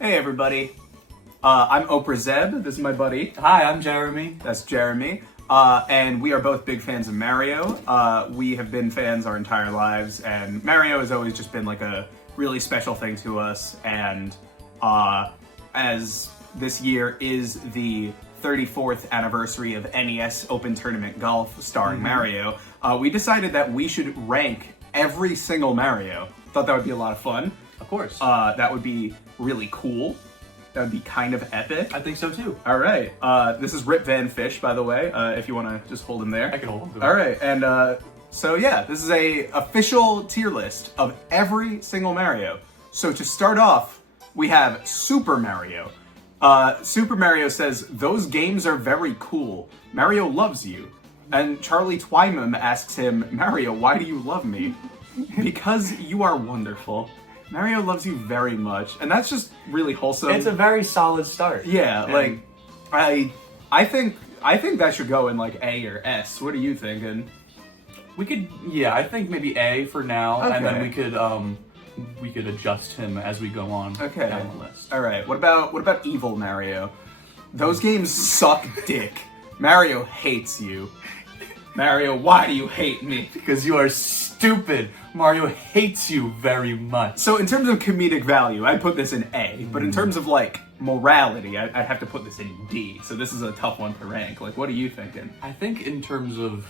Hey everybody, I'm Oprah Zeb, this is my buddy. Hi, I'm Jeremy. That's Jeremy, and we are both big fans of Mario. We have been fans our entire lives, and Mario has always just been like a really special thing to us, and as this year is the 34th anniversary of NES Open Tournament Golf starring Mario, we decided that we should rank every single Mario. Thought that would be a lot of fun. Of course. That would be really cool. That would be kind of epic. I think so too. All right. This is Rip Van Fish, by the way, if you want to just hold him there. I can hold him. All right. And so, yeah, this is a official tier list of every single Mario. So to start off, we have Super Mario. Super Mario says, "Those games are very cool. Mario loves you." And Charlie Twymam asks him, "Mario, why do you love me?" "Because you are wonderful. Mario loves you very much." And that's just really wholesome. It's a very solid start. Yeah, And like I think that should go in like A or S. What are you thinking? we could, I think maybe A for now, and then Okay. we could adjust him as we go on down the list. All right. What about Evil Mario? Those games suck dick. Mario hates you. Mario, why do you hate me? Because you are stupid. Mario hates you very much. So in terms of comedic value, I'd put this in A, but in terms of like morality, I'd have to put this in D. So this is a tough one to rank. Like, what are you thinking? I think in terms of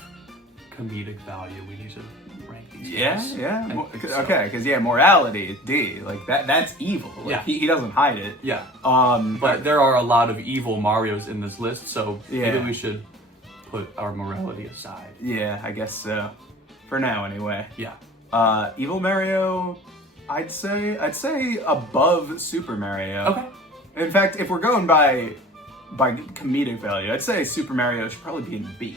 comedic value, we need to rank these Yeah, games. yeah. I think so. Okay, because morality, D. Like that's evil. Like, Yeah. he doesn't hide it. Yeah. But But there are a lot of evil Marios in this list, so Yeah. maybe we should put our morality aside. yeah, I guess so. For now, anyway. Yeah. Evil Mario, I'd say above Super Mario. Okay. In fact, if we're going by comedic value, I'd say Super Mario should probably be in B.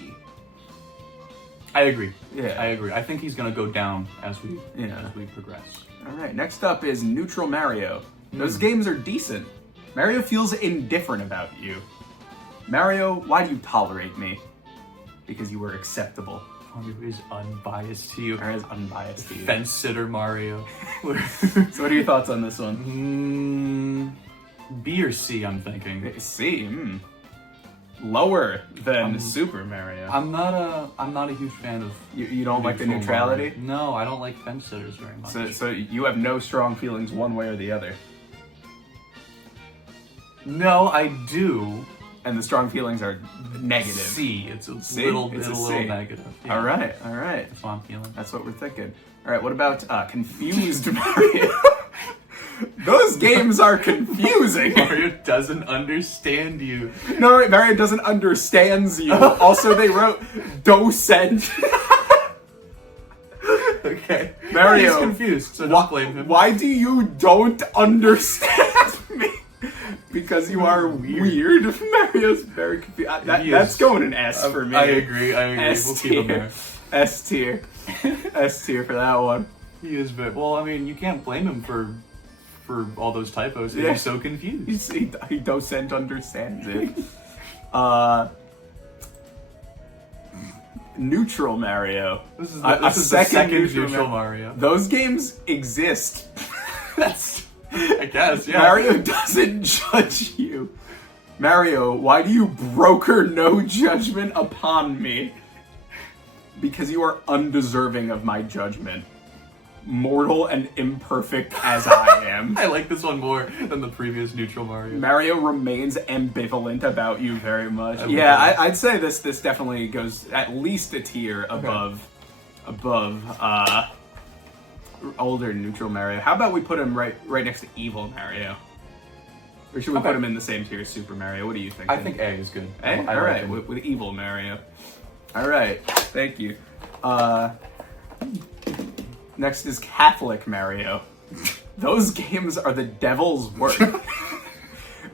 I agree. Yeah. I agree. I think he's gonna go down as we Yeah. progress. All right. Next up is Neutral Mario. Those games are decent. Mario feels indifferent about you. Mario, why do you tolerate me? Because you were acceptable. Mario is unbiased to you. Mario is unbiased to you. Fence sitter Mario. So what are your thoughts on this one? B or C, I'm thinking. C. Lower than Super Mario. I'm not a huge fan of. You don't like the neutral neutrality? Mario. No, I don't like fence sitters very much. So you have no strong feelings one way or the other. No, I do. And the strong feelings are negative. C. It's a C? little It's a little C. negative. All right. That's what I'm feeling. That's what we're thinking. All right, what about Confused Mario? Those games are confusing. Mario doesn't understand you. No, Mario doesn't understands you. Also, they wrote docent. Okay. Mario, He's confused, so don't blame him. Why do you don't understand me? Because you are weird. Mario's very confused. That's going an S for me. I agree. S We'll keep him tier. there. S tier. S tier for that one. He is very well. I mean, you can't blame him for all those typos. Yeah. He's so confused. He docent understands it. Neutral Mario. This is A the second neutral neutral Mario. Those games exist. That's, I guess, yeah. Mario doesn't judge you. Mario, why do you broker no judgment upon me? Because you are undeserving of my judgment. Mortal and imperfect as I am. I like this one more than the previous neutral Mario. Mario remains ambivalent about you very much. I Yeah, I'd say this definitely goes at least a tier above older neutral Mario. How about we put him right next to Evil Mario? Or should we put him in the same tier as Super Mario? What do you think? I think A is good. A? I All like right, him. with Evil Mario. All right, thank you. Next is Catholic Mario. Those games are the devil's work.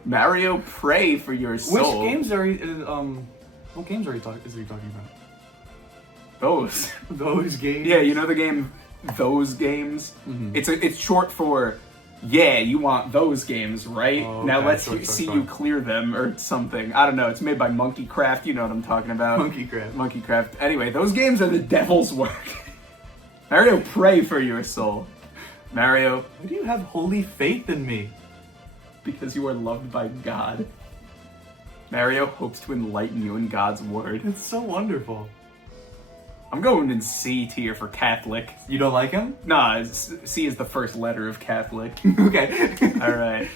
Mario, pray for your soul. Which games are he? What games are he talking about? Those. Those games. Yeah, you know the game Those Games? Mm-hmm. It's short for, yeah, you want those games, right? Oh, Now okay. let's Sure, see sure. you clear them or something. I don't know. It's made by Monkey Craft. You know what I'm talking about. Monkey Craft. Monkey Craft. Anyway, those games are the devil's work. Mario, pray for your soul. Mario, Why do you have holy faith in me? because you are loved by God. Mario hopes to enlighten you in God's word. It's so wonderful. I'm going in C tier for Catholic. You don't like him? Nah, C is the first letter of Catholic. Okay.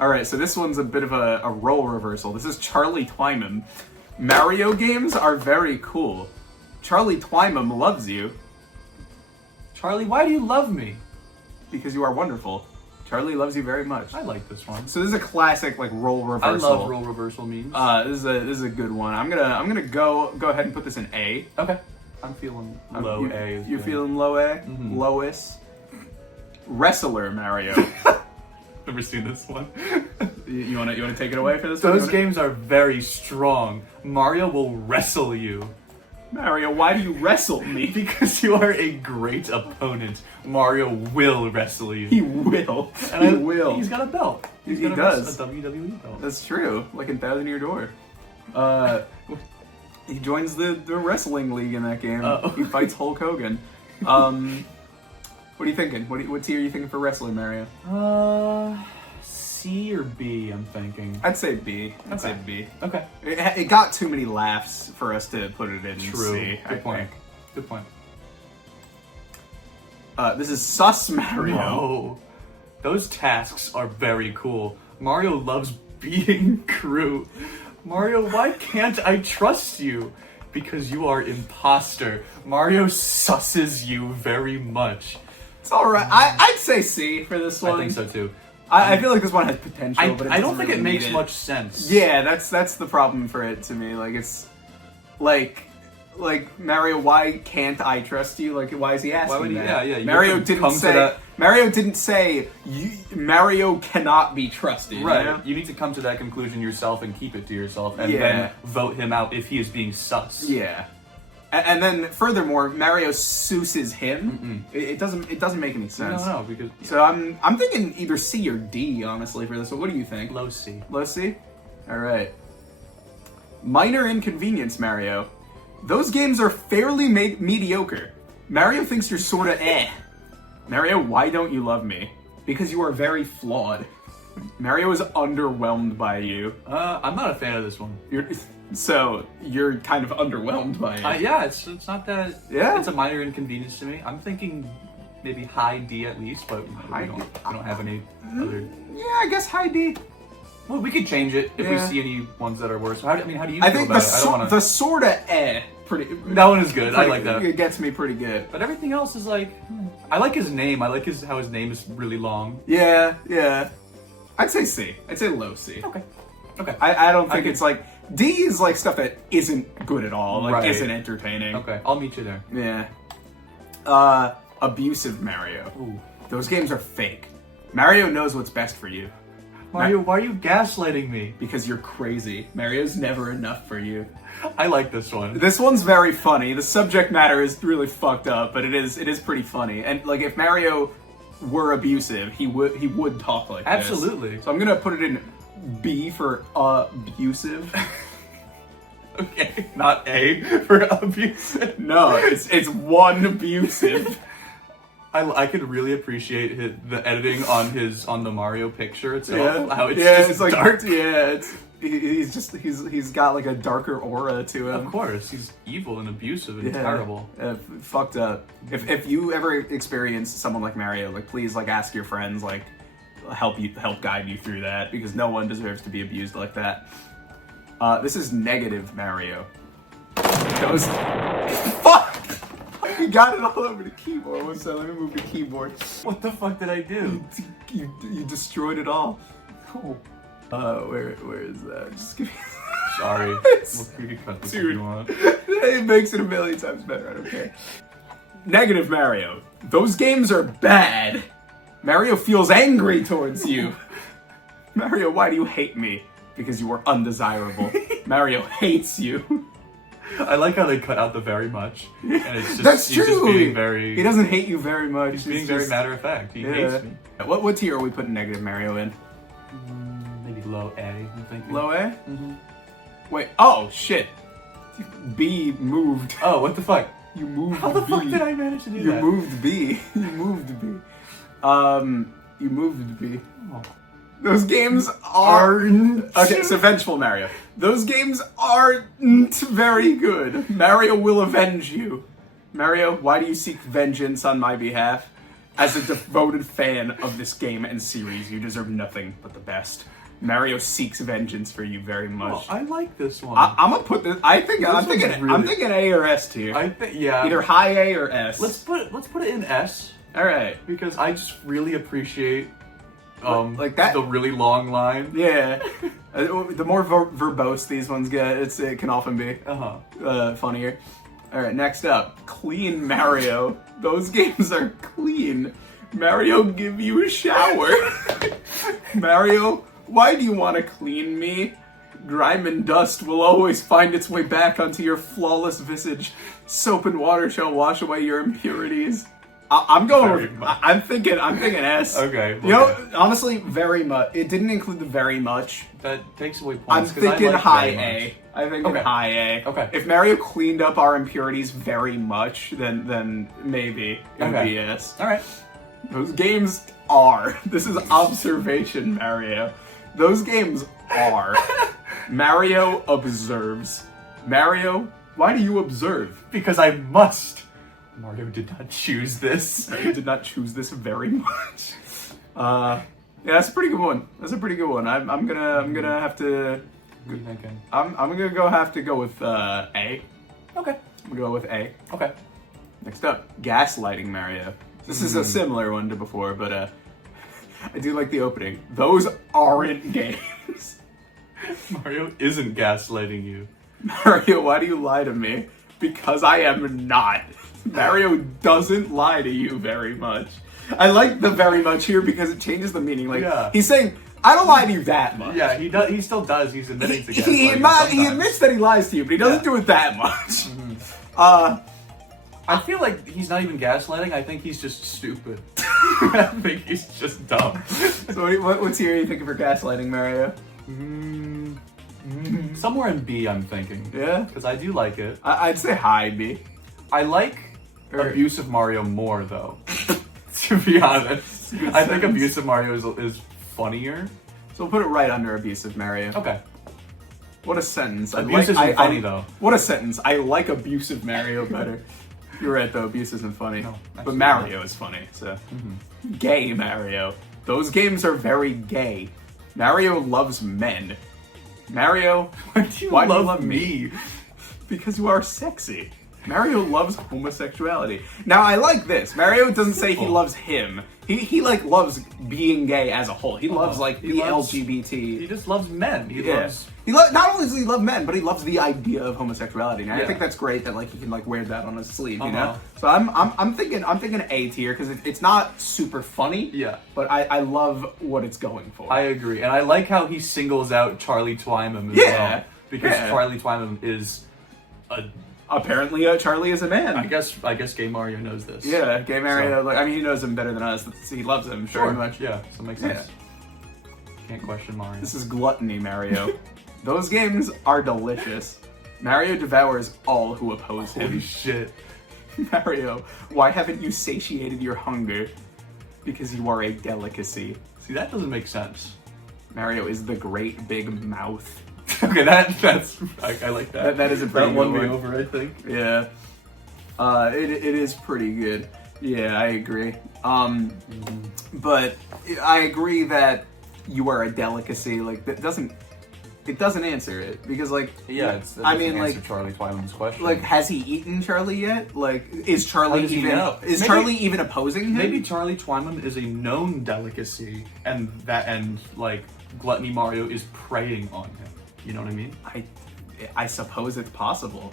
Alright, so this one's a bit of a role reversal. This is Charlie Twymam. Mario games are very cool. Charlie Twymam loves you. Charlie, why do you love me? Because you are wonderful. Charlie loves you very much. I like this one. So this is a classic like role reversal. I love role reversal memes. This is a good one. I'm gonna go ahead and put this in A. Okay. I'm feeling low A. You're feeling low A? Mm-hmm. Lowest. Wrestler Mario. Never seen this one. You wanna take it away for this one? Those games are very strong. Mario will wrestle you. Mario, why do you wrestle me? Because you are a great opponent. Mario will wrestle you. He will. And he will. He's got a belt. He got does. A WWE belt. That's true. Like in Thousand Year Door. He joins the wrestling league in that game. He fights Hulk Hogan. What are you thinking? What tier are you thinking for wrestler, Mario? C or B, I'm thinking. I'd say B. Okay. Okay. It got too many laughs for us to put it in True. C, Good point. Good point. This is Sus Mario. No. Those tasks are very cool. Mario loves beating crew. Mario, why can't I trust you? Because you are imposter. Mario susses you very much. It's alright. I'd say C for this one. I think so too. I feel like this one has potential, but I don't think really it makes need much sense. Yeah, that's the problem for it to me. Like it's like Mario, why can't I trust you? Like why is he asking Why would he? that? Yeah. Mario didn't say Mario cannot be trusted. Right. You know? You need to come to that conclusion yourself and keep it to yourself, and Yeah. then vote him out if he is being sus. Yeah. And then furthermore, Mario suses him. It doesn't make any sense. No, because So I'm thinking either C or D, honestly, for this one. What do you think? low C. Low C? Alright. Minor Inconvenience Mario. Those games are fairly mediocre. Mario thinks you're sorta eh. Mario, why don't you love me? Because you are very flawed. Mario is underwhelmed by you. I'm not a fan of this one. So you're kind of underwhelmed by it. Yeah, it's not that. Yeah? It's a minor inconvenience to me. I'm thinking maybe high D at least, but we don't have any other. Yeah, I guess high D. Well, we could change it if we Yeah. see any ones that are worse. How do you I feel think about it? I don't want the sorta eh pretty. That one is good. I like that. It gets me pretty good. But everything else is like, I like his name. I like how his name is really long. Yeah. I'd say C. I'd say low C. Okay. I don't think it's like D is like stuff that isn't good at all, like Right. isn't entertaining. Okay, I'll meet you there. Yeah. Abusive Mario. Ooh. Those games are fake. Mario knows what's best for you. Mario, why are you gaslighting me? Because you're crazy. Mario's never enough for you. I like this one. This one's very funny. The subject matter is really fucked up, but it is pretty funny. And like if Mario were abusive, he would talk like this. Absolutely. So I'm gonna put it in B for abusive. Okay, not A for abusive. No, it's one abusive. I could really appreciate the editing on the Mario picture itself. Yeah, How it's yeah, just it's like dark. Yeah, he's got like a darker aura to him. Of course, he's evil and abusive and terrible. Fucked up. If you ever experience someone like Mario, like please like ask your friends, like help guide you through that, because no one deserves to be abused like that. This is negative Mario. That was fuck. You got it all over the keyboard. One second, let me move the keyboard. What the fuck did I do? You destroyed it all. Oh. Where is that? Just give me. Sorry. You can cut this if you want. It makes it a million times better. I don't care. Negative Mario. Those games are bad. Mario feels angry towards you. Mario, why do you hate me? Because you are undesirable. Mario hates you. I like how they cut out the very much. And it's just, That's he's true. just being very... He doesn't hate you very much. He's being very matter of fact. He hates me. What tier are we putting negative Mario in? Maybe low A, I'm thinking. Low A? Mm-hmm. Wait, oh shit. B moved. Oh, what the fuck? You moved How the B. fuck did I manage to do You that? moved B. You moved B. You moved me. Oh. Those games aren't... Okay, so Vengeful Mario. Those games aren't very good. Mario will avenge you. Mario, why do you seek vengeance on my behalf? As a devoted fan of this game and series, you deserve nothing but the best. Mario seeks vengeance for you very much. Oh, I like this one. I'm gonna put this. I'm thinking A or S tier. I think yeah. Either high A or S. Let's put it in S. All right. Because I just really appreciate like that, the really long line. Yeah. The more verbose these ones get, it can often be funnier. All right, next up, Clean Mario. Those games are clean. Mario give you a shower. Mario, why do you want to clean me? Grime and dust will always find its way back onto your flawless visage. Soap and water shall wash away your impurities. I'm thinking S. Okay. You know, honestly, very much. It didn't include the very much. That takes away I'm points. thinking high A. I'm thinking high A. Okay. If Mario cleaned up our impurities very much, then maybe it would be S. All right. Those games are. This is observation, Mario. Those games are. Mario observes. Mario, why do you observe? Because I must. Mario did not choose this. Mario did not choose this very much. Yeah, that's a pretty good one. That's a pretty good one. I'm gonna have to. What are you thinking? I'm gonna have to go with A. Okay. I'm gonna go with A. Okay. Next up, Gaslighting Mario. This is a similar one to before, but I do like the opening. Those aren't games. Mario isn't gaslighting you. Mario, why do you lie to me? Because I am not. Mario doesn't lie to you very much. I like the very much here because it changes the meaning. Like he's saying, I don't lie to you that much. Yeah, he does. He still does. He's admitting to he admits that he lies to you, but he doesn't do it that much. I feel like he's not even gaslighting. I think he's just stupid. I think he's just dumb. So what's here you thinking for gaslighting, Mario? Somewhere in B, I'm thinking. Yeah? Because I do like it. I'd say high B. I like Abusive Mario more, though. To be honest. I think Abusive Mario is funnier. So we'll put it right under Abusive Mario. Okay. What a sentence. Abuse isn't funny, though. What a sentence. I like Abusive Mario better. You're right, though. Abuse isn't funny. No, but Mario is funny, so. Gay Mario. Those games are very gay. Mario loves men. Mario, why do you love me? Because you are sexy. Mario loves homosexuality. Now, I like this. Mario doesn't say he loves him. He like loves being gay as a whole. He loves like the LGBT. He just loves men. Not only does he love men, but he loves the idea of homosexuality. And I think that's great that like he can like wear that on his sleeve, you know. So I'm thinking A tier because it's not super funny. Yeah. But I love what it's going for. I agree, and I like how he singles out Charlie Twymam as well because Charlie Twymam is a. Apparently, Charlie is a man. I guess Gay Mario knows this. Yeah, Gay Mario. Like, I mean, he knows him better than us. He loves him very much. Yeah, so it makes sense. Can't question Mario. This is Gluttony Mario. Those games are delicious. Mario devours all who oppose him. Holy shit. Mario, why haven't you satiated your hunger? Because you are a delicacy. See, that doesn't make sense. Mario is the great big mouth. Okay, that's I like that. That is a pretty that good won me one. over, I think. Yeah. It is pretty good. Yeah, I agree. But I agree that you are a delicacy. Like that doesn't answer it because like Charlie Twymam's question. Like, has he eaten Charlie yet? Like, is Charlie Charlie even opposing him? Maybe Charlie Twymam is a known delicacy, and like Gluttony Mario is preying on him. You know what I mean? I suppose it's possible.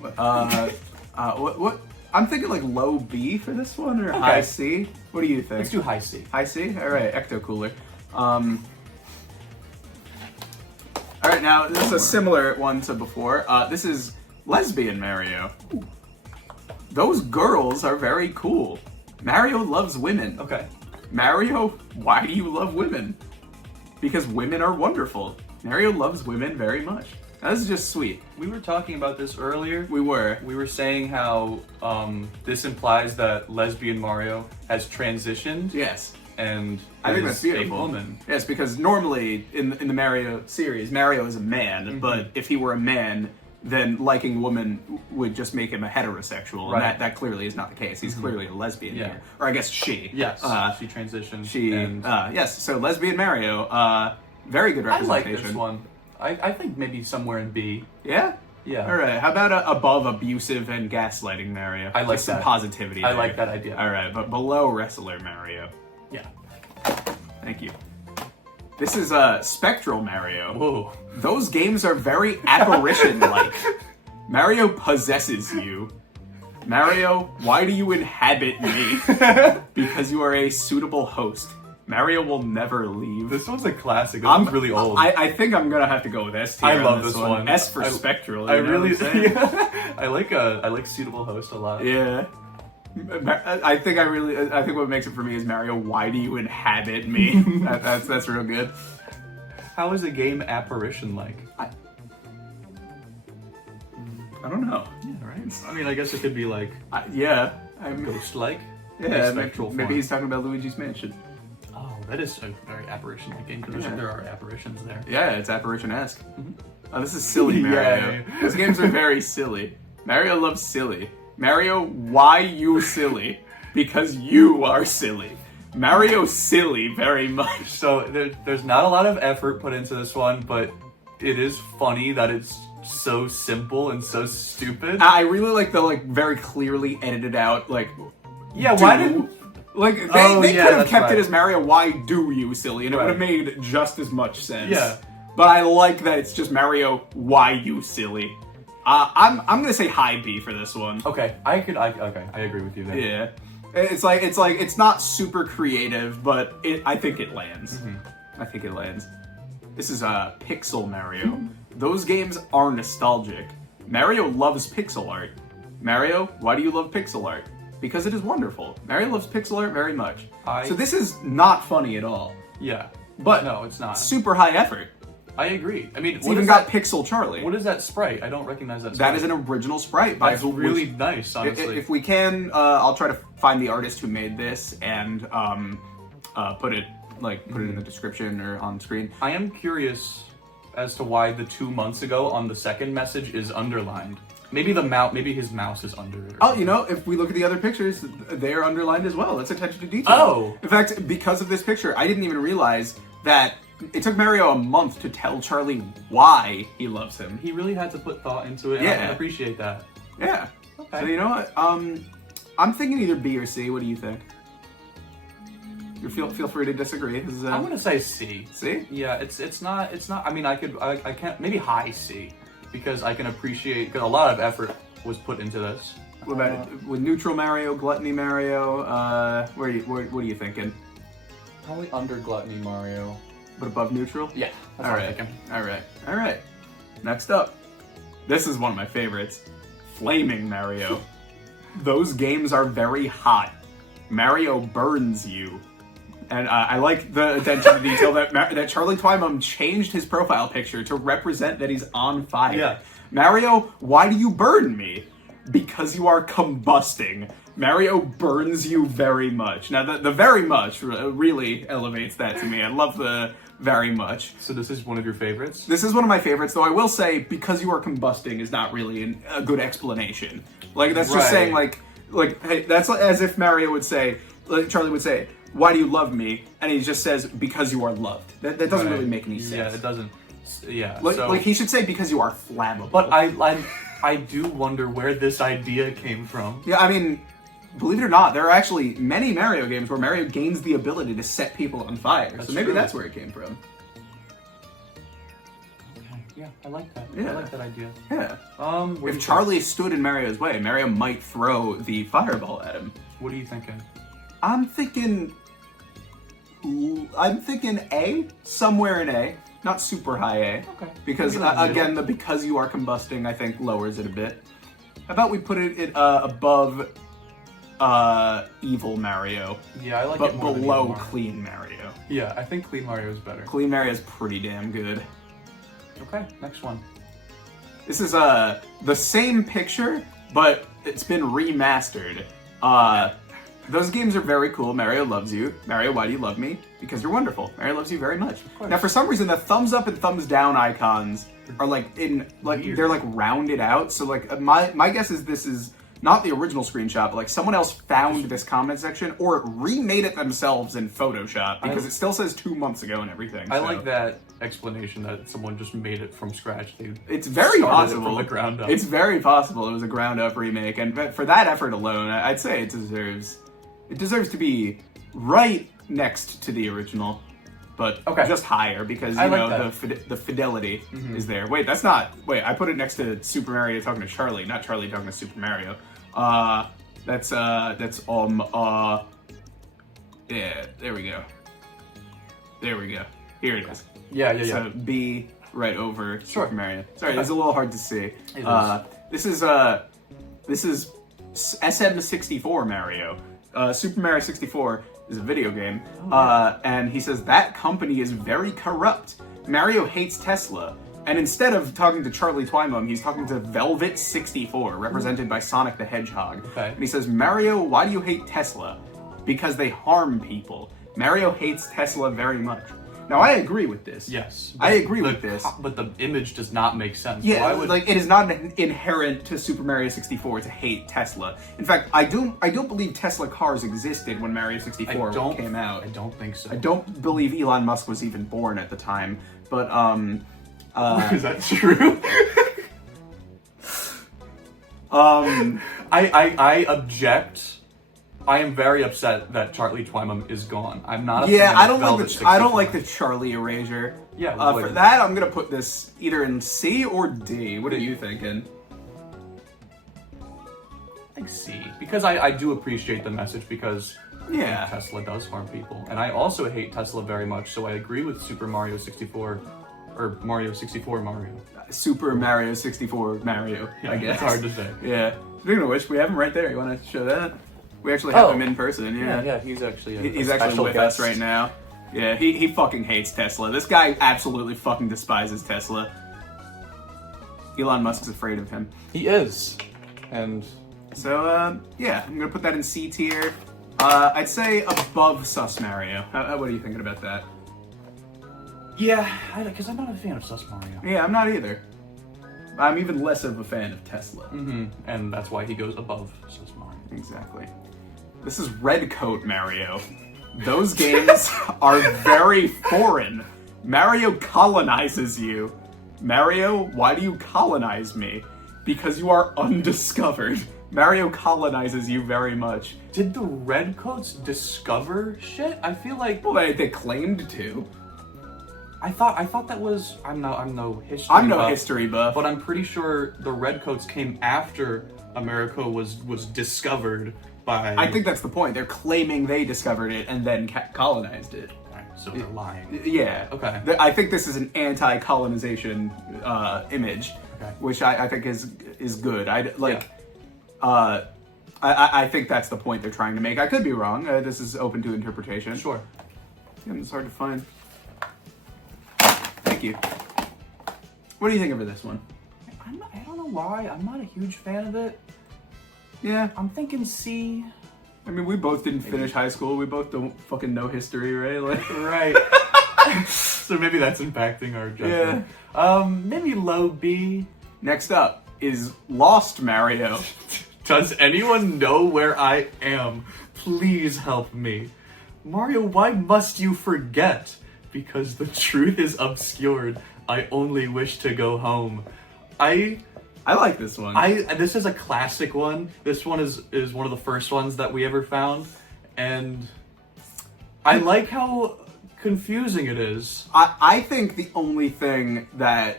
What? I'm thinking like low B for this one or high C. What do you think? Let's do high C. High C. All right, Ecto Cooler. All right, now this is a similar one to before. This is Lesbian Mario. Those girls are very cool. Mario loves women. Okay. Mario, why do you love women? Because women are wonderful. Mario loves women very much. Now, this is just sweet. We were talking about this earlier. We were. We were saying how this implies that Lesbian Mario has transitioned. Yes. and I think is that's beautiful. a woman. Yes, because normally in the Mario series, Mario is a man, but if he were a man, then liking women would just make him a heterosexual, Right. and that clearly is not the case. He's clearly a lesbian Yeah. here, or I guess she. Yes, she transitioned. She. and Yes. So lesbian Mario. Very good I like representation. this one. I think maybe somewhere in B. Yeah. Yeah. All right. How about above abusive and gaslighting Mario? I like Just some that. positivity. I there. like that idea. All right, but below wrestler Mario. Yeah. Thank you. This is Spectral Mario. Whoa. Those games are very apparition-like. Mario possesses you. Mario, why do you inhabit me? Because you are a suitable host. Mario will never leave. This one's a classic. This one's really old. I think I'm gonna have to go with S tier. I on love this one. S for Spectral. I you know really, what I'm saying? I like suitable host a lot. Yeah. I think what makes it for me is Mario, why do you inhabit me? That's real good. How is a game apparition like? I don't know. Yeah, right. I mean, I guess it could be like Yeah. ghost like. Yeah, spectral maybe form. he's talking about Luigi's Mansion. Oh, that is a very apparition-like game because Yeah. there are apparitions there. Yeah, it's apparition-esque. Oh, this is silly Mario. Yeah. These games are very silly. Mario loves silly. Mario, why you silly? Because you are silly. Mario silly very much. So there's not a lot of effort put into this one, but it is funny that it's so simple and so stupid. I really like the very clearly edited out Yeah, why didn't they Oh, could yeah, have that's kept right. it as Mario, why do you silly, and it would have Right. made just as much sense. Yeah. But I like that it's just Mario, why you silly. I'm gonna say high B for this one. Okay, I agree with you there. Yeah, it's not super creative, but I think it lands. I think it lands. This is Pixel Mario. Those games are nostalgic. Mario loves pixel art. Mario, why do you love pixel art? Because it is wonderful. Mario loves pixel art very much. So this is not funny at all, Yeah. but No, it's not. super high effort. I agree. I mean, It's even got Pixel Charlie. What is that sprite? I don't recognize that sprite. That is an original sprite by That's who really nice, honestly. If we can, I'll try to find the artist who made this and put it in the description or on screen. I am curious as to why the 2 months ago on the second message is underlined. Maybe maybe his mouse is under it. Oh, if we look at the other pictures, they're underlined as well. That's attention to detail. Oh! In fact, because of this picture, I didn't even realize that it took Mario a month to tell Charlie why he loves him. He really had to put thought into it, and Yeah. I can appreciate that. Yeah. Okay. So you know what? I'm thinking either B or C. What do you think? Feel free to disagree. This is, I'm gonna say C. C? Yeah, it's not. I mean, I can't. Maybe high C, because I can appreciate because a lot of effort was put into this. What about with neutral Mario, gluttony Mario? What are you thinking? Probably under Gluttony Mario. But above neutral? Yeah, that's All what I'm right. thinking. All right. Next up, this is one of my favorites. Flaming Mario. Those games are very hot. Mario burns you. And I like the attention to detail that Charlie Twymam changed his profile picture to represent that he's on fire. Yeah. Mario, why do you burn me? Because you are combusting. Mario burns you very much. Now, the very much really elevates that to me. I love the very much. So this is one of your favorites? This is one of my favorites, though I will say, because you are combusting is not really a good explanation. That's just saying, hey, that's as if Mario would say, Charlie would say, why do you love me? And he just says, because you are loved. That doesn't really make any sense. Yeah, it doesn't. Yeah. Like he should say, because you are flammable. But I do wonder where this idea came from. Yeah, I mean, believe it or not, there are actually many Mario games where Mario gains the ability to set people on fire. So maybe true. that's where it came from. Okay. Yeah, I like that. Yeah. I like that idea. Yeah. What do you If Charlie stood in Mario's way, Mario might throw the fireball at him. What are you thinking? I'm thinking A, somewhere in A, not super high A. Okay. Because Maybe in the again, the because you are combusting, I think lowers it a bit. How about we put it above evil Mario, Yeah, I like but it more than below Evil Mario. clean Mario. Yeah, I think Clean Mario is better. Clean Mario is pretty damn good. Okay, next one. This is the same picture, but it's been remastered. Those games are very cool. Mario loves you. Mario, why do you love me? Because you're wonderful. Mario loves you very much. Now, for some reason, the thumbs up and thumbs down icons are they're like rounded out. So like my guess is this is not the original screenshot, but like someone else found this comment section or remade it themselves in Photoshop because it still says 2 months ago and everything. I like that explanation that someone just made it from scratch. It's very possible. From the ground up. It's very possible it was a ground up remake, and for that effort alone, I'd say it deserves to be right next to the original, but just higher because the fidelity is there. Wait, that's not. Wait, I put it next to Super Mario talking to Charlie, not Charlie talking to Super Mario. That's yeah. There we go. Here it is. Yeah. So B right over Super Mario. Sorry, Okay. it's a little hard to see. This is SM64 Mario. Super Mario 64 is a video game, and he says that company is very corrupt. Mario hates Tesla, and instead of talking to Charlie Twymam, he's talking to Velvet 64, represented by Sonic the Hedgehog. Okay. And he says, Mario, why do you hate Tesla? Because they harm people. Mario hates Tesla very much. Now, I agree with this. Yes. I agree with this. But the image does not make sense. Yeah, Why would... like it is not inherent to Super Mario 64 to hate Tesla. In fact, I don't believe Tesla cars existed when Mario 64 came out. I don't think so. I don't believe Elon Musk was even born at the time. But is that true? I object. I am very upset that Charlie Twymam is gone. I'm not a fan of I don't like the Charlie erasure. Yeah, for that, I'm gonna put this either in C or D. What are you thinking? I think C, because I do appreciate the message, because Yeah. Tesla does harm people, and I also hate Tesla very much. So I agree with Super Mario 64, or Mario 64 Mario. Super Mario 64 Mario. I guess It's hard to say. Yeah. Speaking of which, we have him right there. You want to show that? We actually have him in person. Yeah. He's actually He's actually with us right now. Yeah, he fucking hates Tesla. This guy absolutely fucking despises Tesla. Elon Musk's afraid of him. He is, and so yeah, I'm gonna put that in C tier. I'd say above Sus Mario. What are you thinking about that? yeah, because I'm not a fan of Sus Mario. Yeah, I'm not either. I'm even less of a fan of Tesla. And that's why he goes above Sus Mario. Exactly. This is Red Coat Mario. Those games are very foreign. Mario colonizes you. Mario, why do you colonize me? Because you are undiscovered. Mario colonizes you very much. Did the Redcoats discover shit? I feel like Well, they claimed to. I thought that was I'm no history. I'm no buff, history buff. but I'm pretty sure the Redcoats came after America was discovered by. I think that's the point. They're claiming they discovered it and then colonized it. Right, so they're lying. Yeah. Okay. I think this is an anti-colonization image, which I think is good. I think that's the point they're trying to make. I could be wrong. This is open to interpretation. Sure. Yeah, it's hard to find. Thank you. What do you think of this one? I don't know why. I'm not a huge fan of it. Yeah. I'm thinking C. I mean, we both didn't finish high school. We both don't fucking know history, right? Like, Right. So maybe that's impacting our judgment. Maybe low B. Next up is Lost Mario. Does anyone know where I am? Please help me. Mario, why must you forget? Because the truth is obscured. I only wish to go home. I like this one. This is a classic one. This one is one of the first ones that we ever found, and I like how confusing it is. I think the only thing that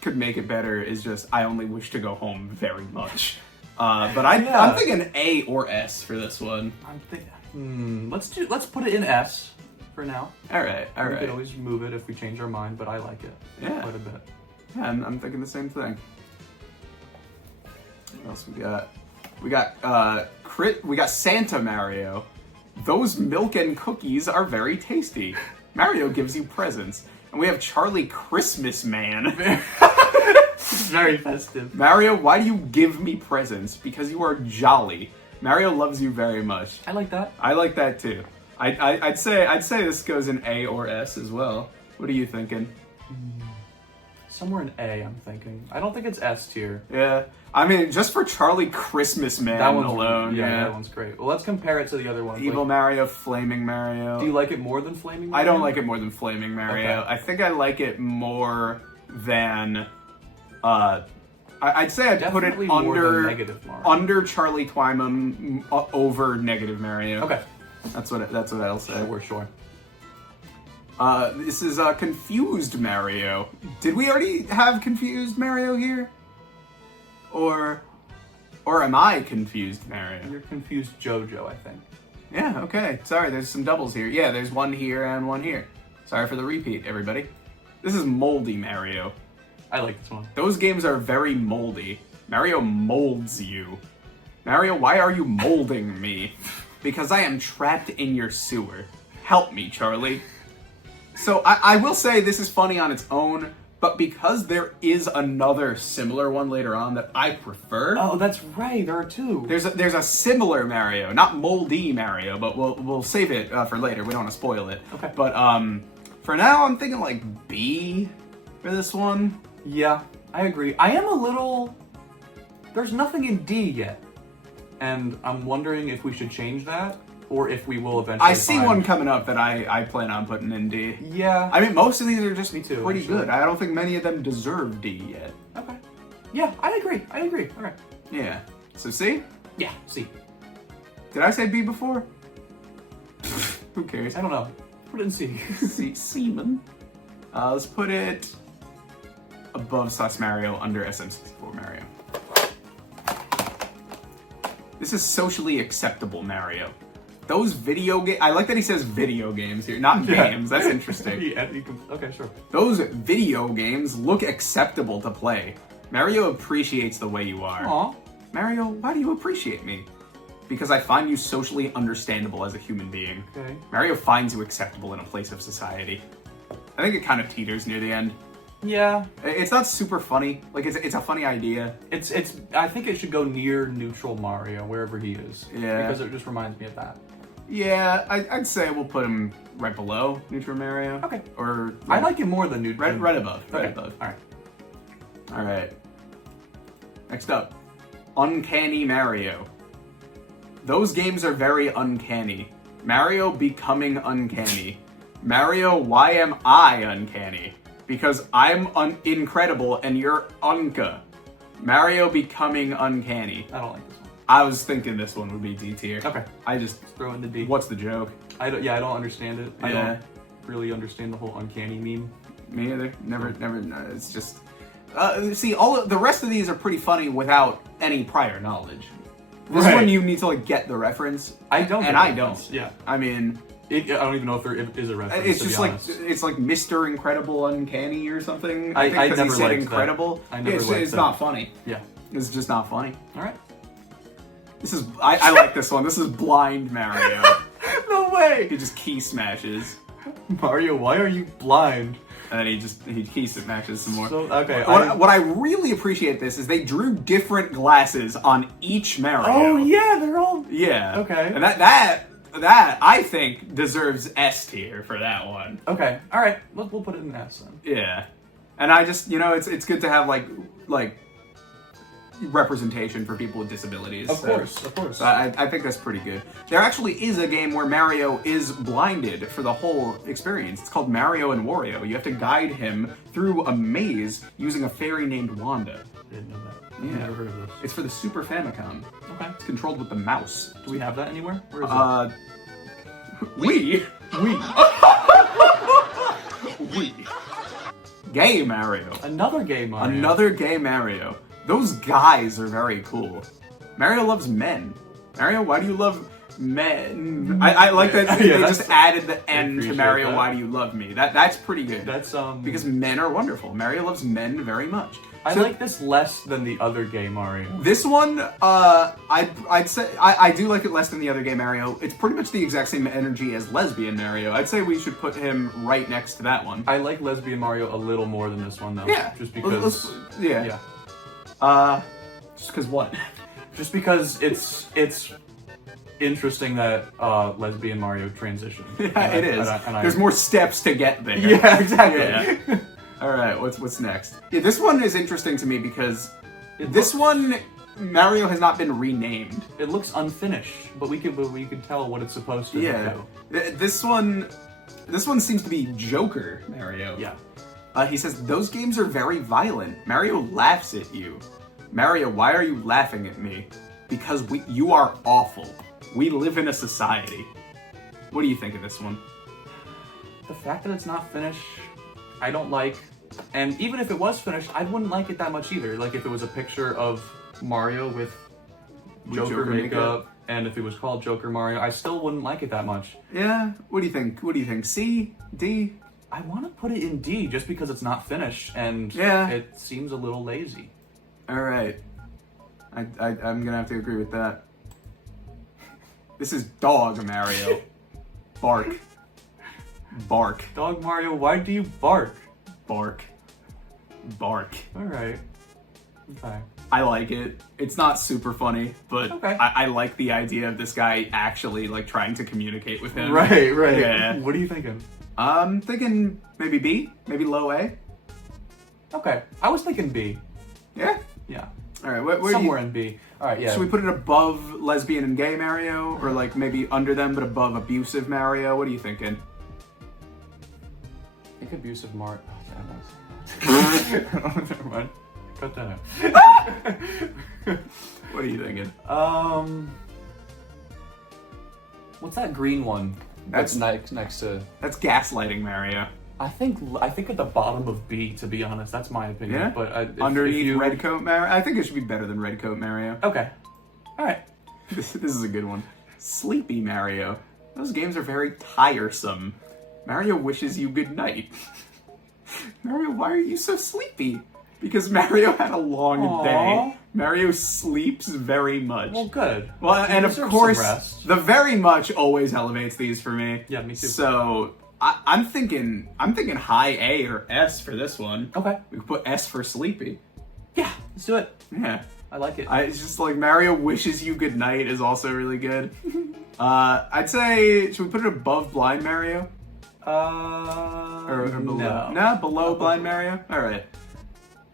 could make it better is just I only wish to go home very much. But I'm thinking A or S for this one. Let's put it in S for now. All right. We could always move it if we change our mind, but I like it quite a bit. Yeah, I'm thinking the same thing. What else we got? We got Santa Mario. Those milk and cookies are very tasty. Mario gives you presents. And we have Charlie Christmas Man. It's very festive. Mario, why do you give me presents? Because you are jolly. Mario loves you very much. I like that. I like that too. I'd say this goes in A or S as well. What are you thinking? Somewhere in A, I'm thinking. I don't think it's S tier. Yeah. I mean, just for Charlie Christmas Man That one's alone. yeah, that one's great. Well, let's compare it to the other ones. Evil Mario, Flaming Mario. Do you like it more than Flaming Mario? I don't like it more than Flaming Mario. Okay. I think I like it more than. I'd say I'd Definitely put it more than under Negative Mario. under Charlie Twymam over Negative Mario. Okay. That's what I'll say. Sure. This is Confused Mario. Did we already have Confused Mario here? Or am I Confused Mario? You're Confused JoJo, I think. Yeah, okay. Sorry, there's some doubles here. Yeah, there's one here and one here. Sorry for the repeat, everybody. This is Moldy Mario. I like this one. Those games are very moldy. Mario molds you. Mario, why are you molding me? Because I am trapped in your sewer. Help me, Charlie. So I will say this is funny on its own, but because there is another similar one later on that I prefer. Oh, that's right. There are two. There's a similar Mario, not moldy Mario, but we'll save it for later. We don't want to spoil it. Okay. But for now, I'm thinking like B for this one. Yeah, I agree. I am a little... There's nothing in D yet. And I'm wondering if we should change that, or if we will eventually I see find... one coming up that I plan on putting in D. Yeah. I mean, most of these are just Me too, pretty actually. good. I don't think many of them deserve D yet. Okay. Yeah, I agree. All right. Yeah. So C? Yeah, C. Did I say B before? Who cares? I don't know. Put it in C. C, Seaman. Let's put it above Sus Mario, under SM64 Mario. This is socially acceptable Mario. Those video games, I like that he says video games here, not games. That's interesting. Okay, sure. Those video games look acceptable to play. Mario appreciates the way you are. Aw. Mario, why do you appreciate me? Because I find you socially understandable as a human being. Okay. Mario finds you acceptable in a place of society. I think it kind of teeters near the end. Yeah. It's not super funny. Like, it's a funny idea. It's. I think it should go near neutral Mario, wherever he is. Yeah. Because it just reminds me of that. Yeah, I'd say we'll put him right below Neutral Mario. Okay. Or... I like it more than neutral. Right above. Right Okay. above. All right. Alright. Next up. Uncanny Mario. Those games are very uncanny. Mario becoming uncanny. Mario, why am I uncanny? Because I'm incredible and you're unca. Mario becoming uncanny. I don't like this one. I was thinking this one would be D tier. Okay. I just... Throw it in the D. What's the joke? I don't understand it. I Yeah. don't really understand the whole uncanny meme. Me either. Never, no, it's just... see, the rest of these are pretty funny without any prior knowledge. This Right. one you need to like get the reference. I don't. And get I the don't. reference. Yeah. I mean, I don't even know if there is a reference. it's to just be like honest. it's like Mr. Incredible Uncanny or something. I think 'cause never he said liked that. incredible. I never it's liked it's that. not funny. Yeah. It's just not funny. All right. This is I like this one. This is Blind Mario. No way. He just key smashes. Mario, why are you blind? And then he key smashes some more. So, okay. What I really appreciate this is they drew different glasses on each Mario. Oh yeah, they're all. Yeah. Okay. And that I think deserves S tier for that one. Okay. All right. We'll put it in S then. Yeah. And I just it's good to have like representation for people with disabilities. Of course. So I think that's pretty good. There actually is a game where Mario is blinded for the whole experience. It's called Mario and Wario. You have to guide him through a maze using a fairy named Wanda. I didn't know that. Yeah. I've never heard of this. It's for the Super Famicom. Okay. It's controlled with the mouse. Do we have that anywhere? Where is We. We. Gay Mario. it? Another game, Mario. Another gay Mario. Those guys are very cool. Mario loves men. Mario, why do you love men? I like that Yeah, they just added the N to appreciate Mario, that. why do you love me? That's pretty good. That's Because men are wonderful. Mario loves men very much. I So like this less than the other gay Mario. this one, I'd say I do like it less than the other gay Mario. It's pretty much the exact same energy as lesbian Mario. I'd say we should put him right next to that one. I like lesbian Mario a little more than this one though. Yeah. Just because. Yeah. Yeah. Just because what? Just because it's interesting that lesbian Mario transitioned. Yeah, it is. And There's more steps to get there. Yeah, exactly. Yeah. All right, what's next? Yeah, this one is interesting to me because Mario has not been renamed. It looks unfinished, but we could tell what it's supposed to do. This one seems to be Joker Mario. Yeah. He says, those games are very violent. Mario laughs at you. Mario, why are you laughing at me? Because you are awful. We live in a society. What do you think of this one? The fact that it's not finished, I don't like. And even if it was finished, I wouldn't like it that much either. Like if it was a picture of Mario with Joker makeup, and if it was called Joker Mario, I still wouldn't like it that much. Yeah? What do you think? What do you think? C? D? I want to put it in D just because it's not finished and it seems a little lazy. All right. I'm going to have to agree with that. This is Dog Mario. Bark. Bark. Dog Mario, why do you bark? Bark. Bark. Alright. Okay. I like it. It's not super funny, but I like the idea of this guy actually like trying to communicate with him. Right. Yeah. What are you thinking? I'm thinking maybe B, maybe low A. Okay. I was thinking B. Yeah? Yeah. All right, what somewhere in B. All right, yeah. Should we put it above lesbian and gay Mario, or like maybe under them but above abusive Mario? What are you thinking? I think abusive Mario. Oh, never mind. Cut that out. What are you thinking? What's that green one? That's next to. That's gaslighting Mario. I think at the bottom of B, to be honest. That's my opinion. Yeah? But underneath Red Coat Mario? I think it should be better than Red Coat Mario. Okay. Alright. This is a good one. Sleepy Mario. Those games are very tiresome. Mario wishes you good night. Mario, why are you so sleepy? Because Mario had a long day. Mario sleeps very much. Well, good. Well, and of course, the very much always elevates these for me. Yeah, me too. So I'm thinking high A or S for this one. Okay. We could put S for sleepy. Yeah, let's do it. Yeah. I like it. It's just like Mario wishes you good night is also really good. I'd say, should we put it above Blind Mario? Or below? No, below Blind Mario? Alright.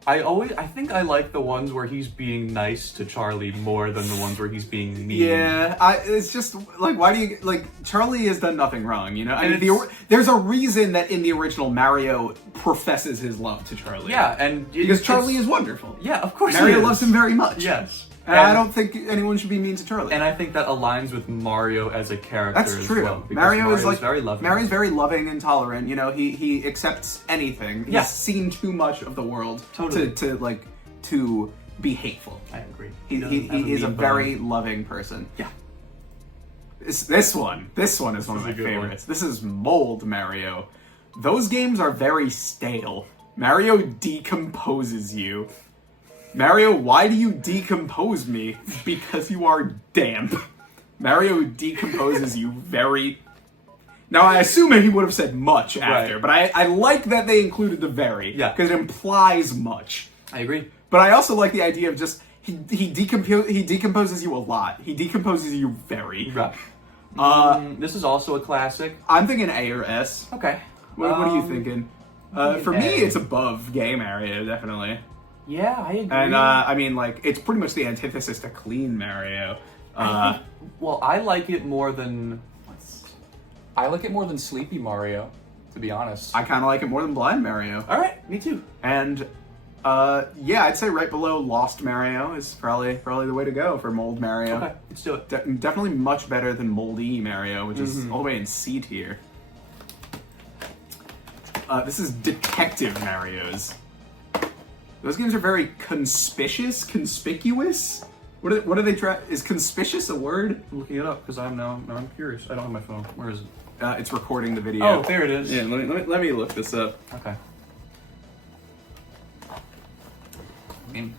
I think I like the ones where he's being nice to Charlie more than the ones where he's being mean. Yeah, it's just like, why do you like? Charlie has done nothing wrong, you know. I mean, there's a reason that in the original Mario professes his love to Charlie. Yeah, and because Charlie is wonderful. Yeah, of course. Mario loves him very much. Yes. And I don't think anyone should be mean to Charlie. And I think that aligns with Mario as a character. That's true. As well, Mario is like very loving. Mario's very loving and tolerant. You know, he accepts anything. Yeah. He's seen too much of the world to be hateful. I agree. He is a very loving person. Yeah. This one is one of my favorites. This is Mold Mario. Those games are very stale. Mario decomposes you. Mario, why do you decompose me? Because you are damp. Mario decomposes you very... Now, I assume he would have said much after, but I like that they included the very. Yeah. Because it implies much. I agree. But I also like the idea of just... He decomposes you a lot. He decomposes you very. Right. This is also a classic. I'm thinking A or S. Okay. What are you thinking? For me, it's above Gay Mario, definitely. Yeah, I agree. And, I mean, like, it's pretty much the antithesis to Clean Mario. Well, I like it more than... I like it more than Sleepy Mario, to be honest. I kind of like it more than Blind Mario. Alright, me too. And, yeah, I'd say right below Lost Mario is probably the way to go for Mold Mario. Okay, let's do it. Definitely much better than Moldy Mario, which is all the way in C tier. This is Detective Mario's. Those games are very conspicuous. What are they trying? Is conspicuous a word? I'm looking it up because now I'm curious. I don't have my phone. Where is it? It's recording the video. Oh, there it is. Yeah, let me look this up. Okay. I mean,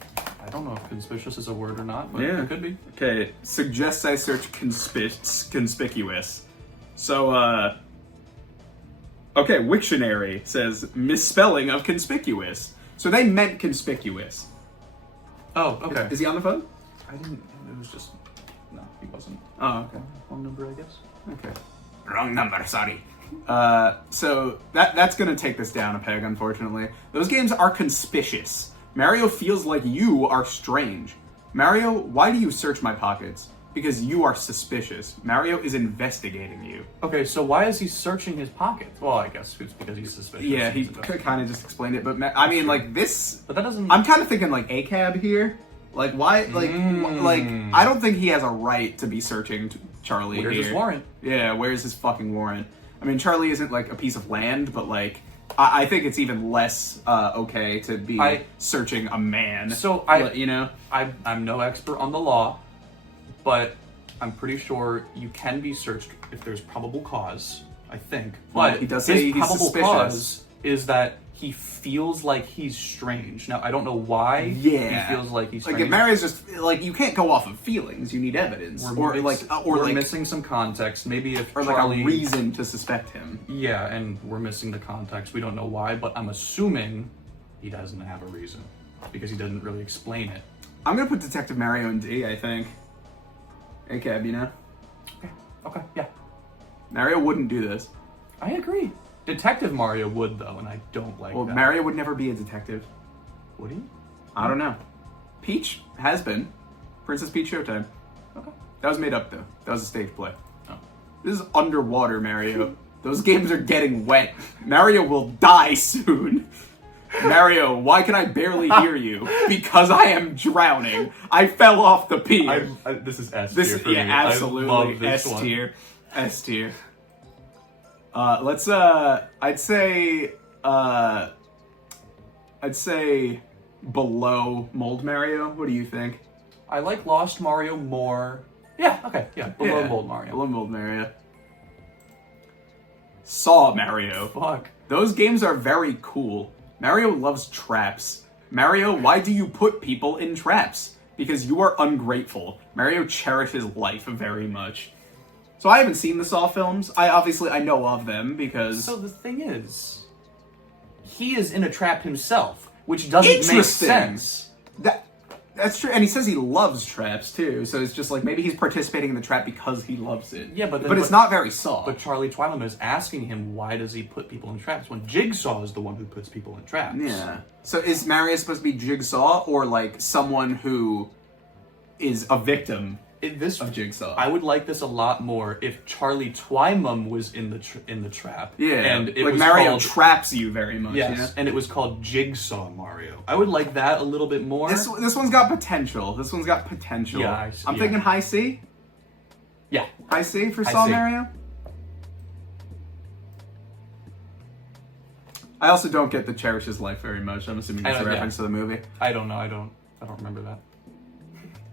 I don't know if conspicuous is a word or not, but it could be. Okay, suggests I search conspicuous. So, okay, Wiktionary says misspelling of conspicuous. So they meant conspicuous. Oh, okay. Is he on the phone? I didn't. It was just. No, he wasn't. Oh, okay. Wrong number, I guess. Okay. Wrong number, sorry. So that's gonna take this down a peg, unfortunately. Those games are conspicuous. Mario feels like you are strange. Mario, why do you search my pockets? Because you are suspicious. Mario is investigating you. Okay, so why is he searching his pockets? Well, I guess it's because he's suspicious. Yeah, he kind of just explained it, but I mean, like, this... But that doesn't... I'm kind of thinking, like, ACAB here. Like, why... Like, I don't think he has a right to be searching Charlie Where's here. his warrant? Yeah, where's his fucking warrant? I mean, Charlie isn't, like, a piece of land, but, like... I think it's even less okay to be searching a man. So, you know? I'm no expert on the law, but I'm pretty sure you can be searched if there's probable cause, I think. Well, But he does say his he's probable suspicious. cause is that he feels like he's strange. Now, I don't know why Yeah. he feels like he's strange. Like, if Mario's just... Like, you can't go off of feelings. You need evidence. We're like missing some context. Maybe if or Charlie... like a reason to suspect him. Yeah, and we're missing the context. We don't know why, but I'm assuming he doesn't have a reason because he doesn't really explain it. I'm gonna put Detective Mario in D, I think. ACAB, you know? Okay, yeah. Mario wouldn't do this. I agree. Detective Mario would, though, and I don't like Well, that. Mario would never be a detective. Would he? I don't know. Peach has been. Princess Peach Showtime. Okay. That was made up, though. That was a stage play. Oh. This is underwater Mario. Those games are getting wet. Mario will die soon. Mario, why can I barely hear you? Because I am drowning. I fell off the pier. This is S tier for yeah, me. absolutely. I love this S one. tier. S tier. I'd say below Mold Mario. What do you think? I like Lost Mario more. Yeah, okay, yeah. Below Mold Mario. Below Mold Mario. Saw Mario. Fuck. Those games are very cool. Mario loves traps. Mario, why do you put people in traps? Because you are ungrateful. Mario cherishes life very much. So I haven't seen the Saw films. I know of them because... So the thing is, he is in a trap himself, which doesn't make Interesting. sense. That's true, and he says he loves traps too. So it's just like maybe he's participating in the trap because he loves it. Yeah, but it's not very Saw. But Charlie Twymam is asking him why does he put people in traps when Jigsaw is the one who puts people in traps. Yeah. So is Mario supposed to be Jigsaw or like someone who is a victim of Jigsaw? I would like this a lot more if Charlie Twymam was in the trap. Yeah, and it like was Mario called, traps you very much. Yes, Yeah? and it was called Jigsaw Mario. I would like that a little bit more. This one's got potential. This one's got potential. Yeah, I'm thinking high C. Yeah, High C for High Saw C. Mario. I also don't get the cherishes life very much. I'm assuming that's a reference to the movie. I don't know. I don't remember that.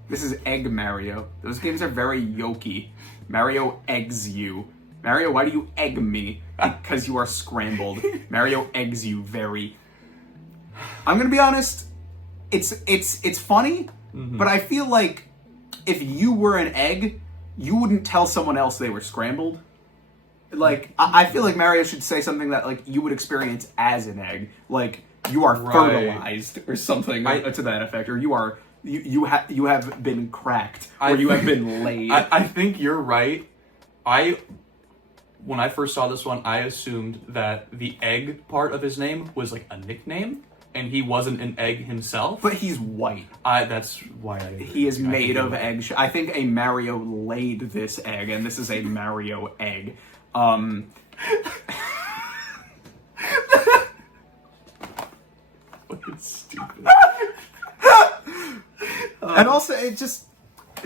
This is Egg Mario. Those games are very yokey. Mario eggs you. Mario, why do you egg me? Because you are scrambled. Mario eggs you very. I'm gonna be honest. It's funny, but I feel like if you were an egg, you wouldn't tell someone else they were scrambled. Like I feel like Mario should say something that like you would experience as an egg, like you are fertilized or something to that effect, or you have been cracked, or you have been laid. I think you're right. When I first saw this one, I assumed that the egg part of his name was like a nickname, and he wasn't an egg himself. But he's white. That's why he is made of egg. I think a Mario laid this egg, and this is a Mario egg. Fucking stupid. And also, it just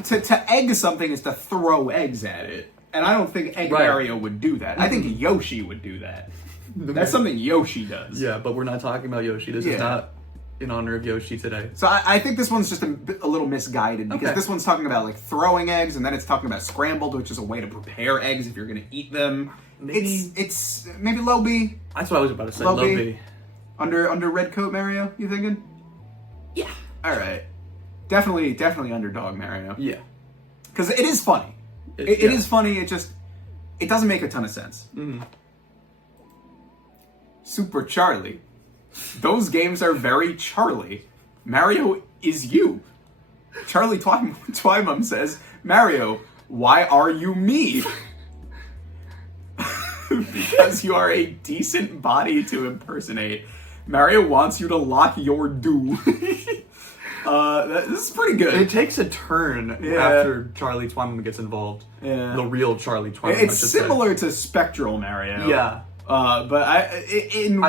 to egg something is to throw eggs at it, and I don't think Egg Mario would do that. I think Yoshi would do that. That's something Yoshi does. Yeah, but we're not talking about Yoshi. This is not in honor of Yoshi today. So I think this one's just a little misguided because this one's talking about like throwing eggs, and then it's talking about scrambled, which is a way to prepare eggs if you're going to eat them. It's maybe low B. That's what I was about to say. Low B. Under Red Coat Mario, you thinking? Yeah. All right. Definitely underdog Mario. Yeah. Because it is funny. It is funny. It doesn't make a ton of sense. Mm-hmm. Super Charlie. Those games are very Charlie. Mario is you. Charlie Twymam says, Mario, why are you me? Because you are a decent body to impersonate. Mario wants you to lock your do. This is pretty good. It takes a turn after Charlie Twymam gets involved. Yeah. The real Charlie Twymam. It's similar to Spectral Mario. Yeah. But in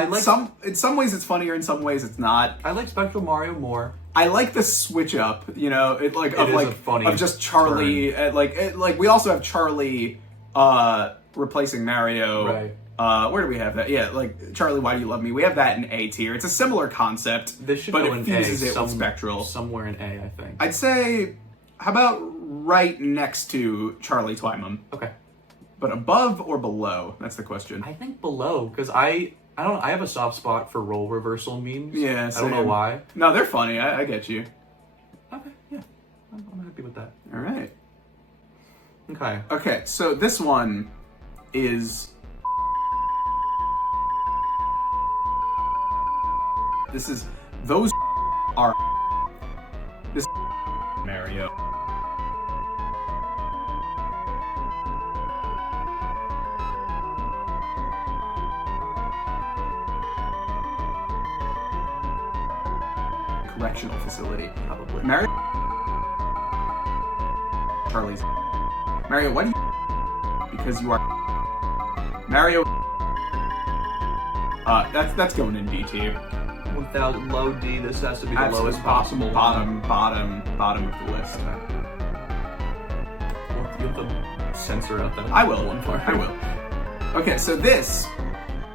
some ways it's funnier, in some ways it's not. I like Spectral Mario more. I like the switch up, you know, of just Charlie, like we also have Charlie replacing Mario. Right. Where do we have that? Yeah, like Charlie, Why Do You Love Me? We have that in A tier. It's a similar concept, This should but go it in fuses A, it with Spectral. Somewhere in A, I think. I'd say, how about right next to Charlie Twymam? Okay. But above or below? That's the question. I think below, because I have a soft spot for role reversal memes. Yeah, I don't know same. why. No, they're funny. I get you. Okay, yeah. I'm happy with that. All right. Okay. Okay, so this one is... This is... Those are... This Mario. Correctional facility. Probably. Mario... Charlie's... Mario, what do you... Because you are... Mario... that's going in D tier. Without low D, this has to be the Absolutely. lowest possible. Bottom of the list. Well, you have to censor out that I will. one part. I will. Okay, so this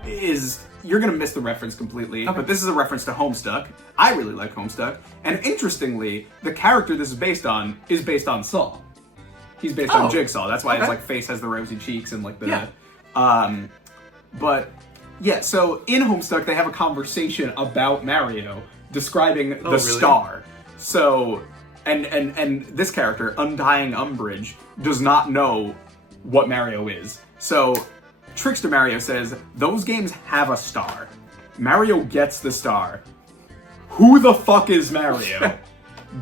is... You're going to miss the reference completely, Okay. but this is a reference to Homestuck. I really like Homestuck. And interestingly, the character this is based on Saw. He's based on Jigsaw. That's why his like face has the rosy cheeks and like the... Yeah. But... Yeah, so in Homestuck, they have a conversation about Mario, describing the really? star. So, and this character, Undying Umbridge, does not know what Mario is. So, Trickster Mario says, those games have a star. Mario gets the star. Who the fuck is Mario?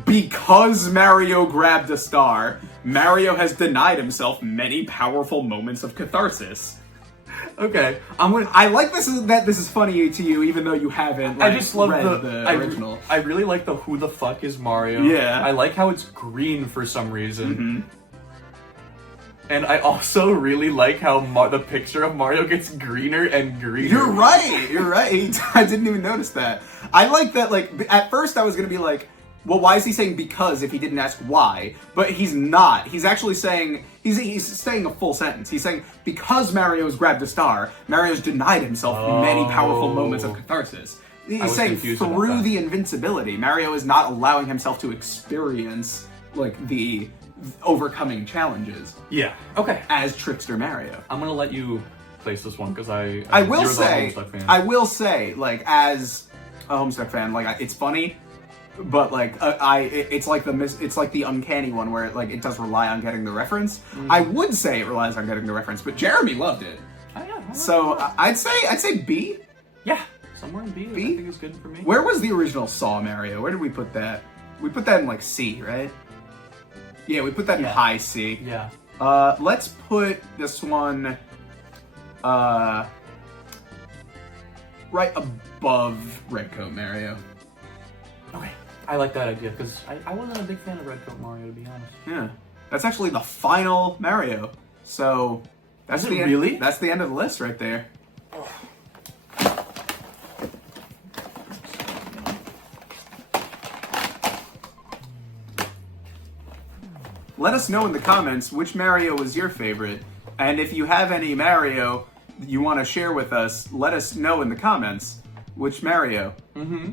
Because Mario grabbed a star, Mario has denied himself many powerful moments of catharsis. Okay, I like this is funny to you, even though you haven't. Like, I just love read the original. I really like the "Who the fuck is Mario?" Yeah. I like how it's green for some reason. Mm-hmm. And I also really like how the picture of Mario gets greener and greener. You're right. I didn't even notice that. I like that. Like at first, I was gonna be like, well, why is he saying because if he didn't ask why? But he's not. He's actually saying, he's saying a full sentence. He's saying, because Mario's grabbed a star, Mario's denied himself many powerful moments of catharsis. He's saying through the invincibility, Mario is not allowing himself to experience, like, the overcoming challenges. Yeah. Okay. As Trickster Mario. I'm gonna let you place this one, because I will you're say, the Homestuck fan. like, as a Homestuck fan, like, it's funny. But like it's like the uncanny one where it does rely on getting the reference. I would say it relies on getting the reference, but Jeremy loved it. So I'd say B. Yeah, somewhere in B. I think is good for me. Where was the original Saw Mario? Where did we put that? We put that in like C, right? Yeah, we put that in high C. Yeah. Let's put this one right above Red Coat Mario. Okay. I like that idea, because I wasn't a big fan of Red Coat Mario, to be honest. Yeah. That's actually the final Mario. So, that's Is it really? That's the end of the list right there. Let us know in the comments which Mario was your favorite. And if you have any Mario you want to share with us, let us know in the comments which Mario. Mm-hmm.